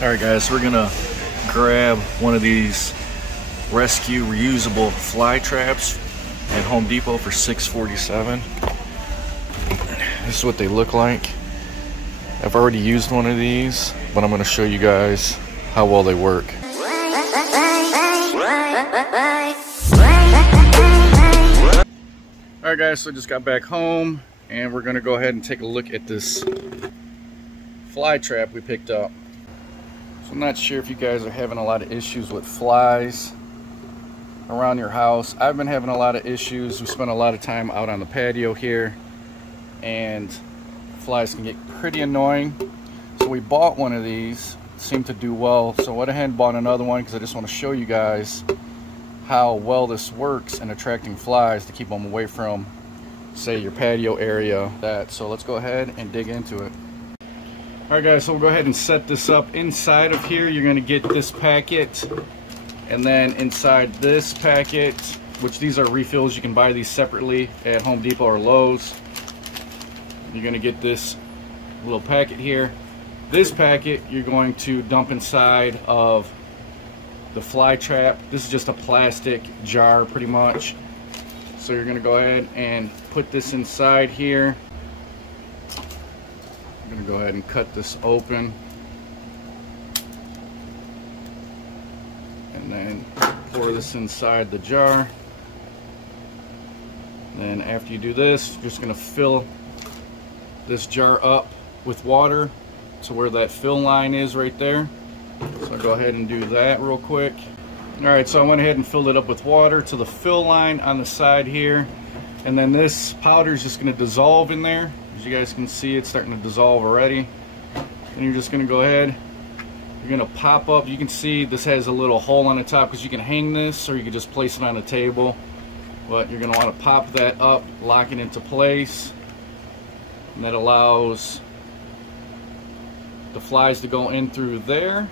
Alright guys, so we're gonna grab one of these rescue reusable fly traps at Home Depot for $6.47. This is what they look like. I've already used one of these, but I'm gonna show you guys how well they work. Alright guys, so I just got back home and we're gonna go ahead and take a look at this fly trap we picked up. So I'm not sure if you guys are having a lot of issues with flies around your house. I've been having a lot of issues. We spent a lot of time out on the patio here and flies can get pretty annoying. So we bought one of these, seemed to do well. So I went ahead and bought another one because I just want to show you guys how well this works in attracting flies to keep them away from, say, your patio area. So let's go ahead and dig into it. Alright guys, so we'll go ahead and set this up. Inside of here you're going to get this packet, and then inside this packet, which these are refills, you can buy these separately at Home Depot or Lowe's. You're going to get this little packet here. This packet you're going to dump inside of the fly trap. This is just a plastic jar pretty much. So you're going to go ahead and put this inside here. I'm going to go ahead and cut this open and then pour this inside the jar. Then after you do this, you're just going to fill this jar up with water to where that fill line is right there. So I'll go ahead and do that real quick. Alright, so I went ahead and filled it up with water to the fill line on the side here. And then this powder is just going to dissolve in there. As you guys can see, it's starting to dissolve already. And you're just going to go ahead, you're going to pop up. You can see this has a little hole on the top because you can hang this or you can just place it on a table. But you're going to want to pop that up, lock it into place. And that allows the flies to go in through there,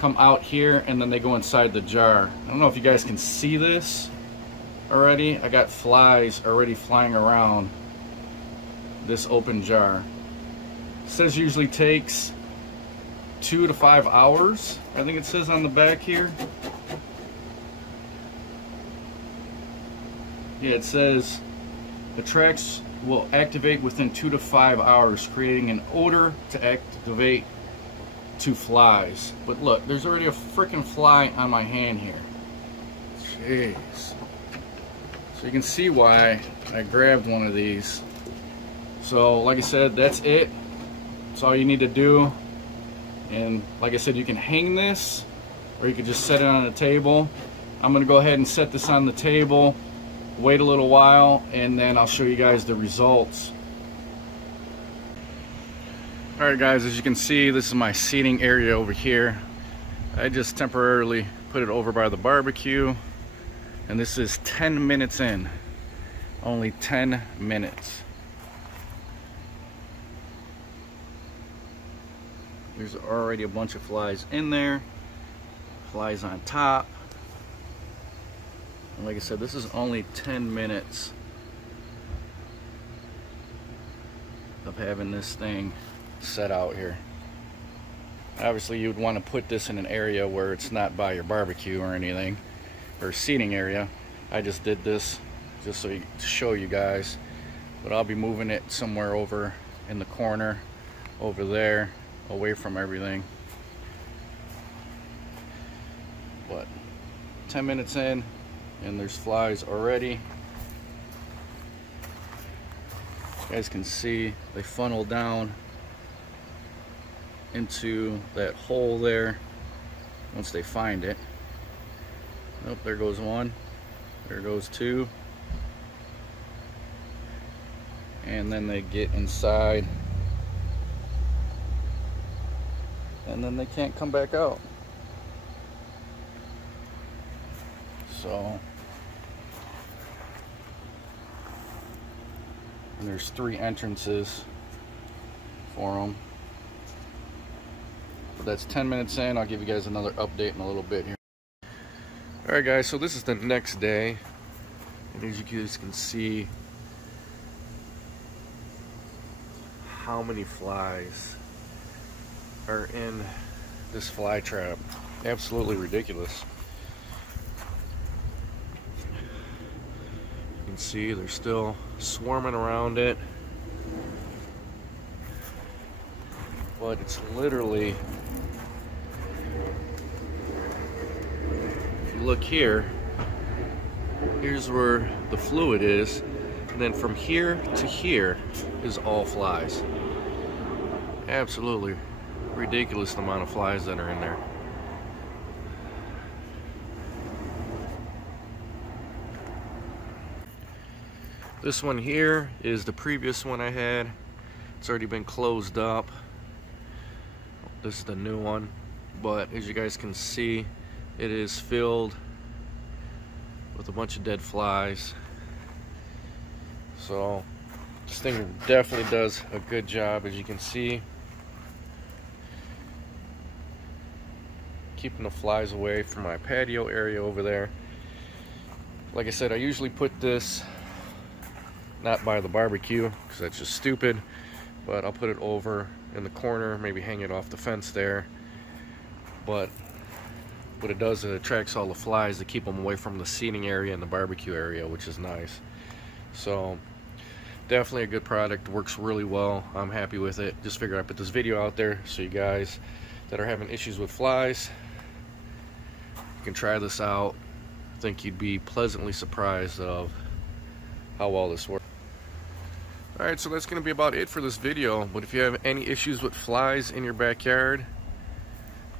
come out here, and then they go inside the jar. I don't know if you guys can see this already. I got flies already flying around this open jar. It says usually takes 2 to 5 hours. I think it says on the back here. Yeah, it says the tracks will activate within 2 to 5 hours, creating an odor to activate to flies. But look, there's already a freaking fly on my hand here. Jeez. So you can see why I grabbed one of these. So like I said, that's it. That's all you need to do. And like I said, you can hang this or you can just set it on a table. I'm gonna go ahead and set this on the table, wait a little while, and then I'll show you guys the results. Alright guys, as you can see, this is my seating area over here. I just temporarily put it over by the barbecue, and this is 10 minutes in. Only 10 minutes. There's already a bunch of flies in there, flies on top. And like I said, this is only 10 minutes of having this thing set out here. Obviously you'd want to put this in an area where it's not by your barbecue or anything, or seating area. I just did this just to show you guys, but I'll be moving it somewhere over in the corner over there, away from everything. But 10 minutes in and there's flies already. You guys can see they funnel down into that hole there once they find it. Oh, there goes one, there goes two, and then they get inside and then they can't come back out. So, and there's 3 entrances for them. But that's 10 minutes in. I'll give you guys another update in a little bit here. Alright guys, so this is the next day, and as you guys can see how many flies are in this fly trap. Absolutely ridiculous. You can see they're still swarming around it, but it's literally, if you look here, here's where the fluid is, and then from here to here is all flies. Absolutely ridiculous amount of flies that are in there. This one here is the previous one I had. It's already been closed up. This is the new one, but as you guys can see, it is filled with a bunch of dead flies. So this thing definitely does a good job, as you can see, keeping the flies away from my patio area over there. Like I said, I usually put this not by the barbecue because that's just stupid, but I'll put it over in the corner, maybe hang it off the fence there. But what it does is it attracts all the flies to keep them away from the seating area and the barbecue area, which is nice. So definitely a good product, works really well. I'm happy with it. Just figured I'd put this video out there so you guys that are having issues with flies, you can try this out. I think you'd be pleasantly surprised of how well this works. Alright, so that's going to be about it for this video. But if you have any issues with flies in your backyard,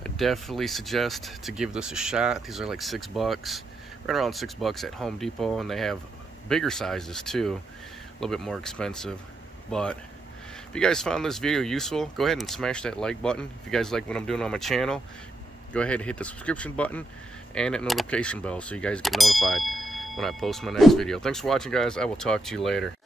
I definitely suggest to give this a shot. These are like $6, right around $6 at Home Depot, and they have bigger sizes too, a little bit more expensive. But if you guys found this video useful, go ahead and smash that like button. If you guys like what I'm doing on my channel, go ahead and hit the subscription button and that notification bell so you guys get notified when I post my next video. Thanks for watching, guys. I will talk to you later.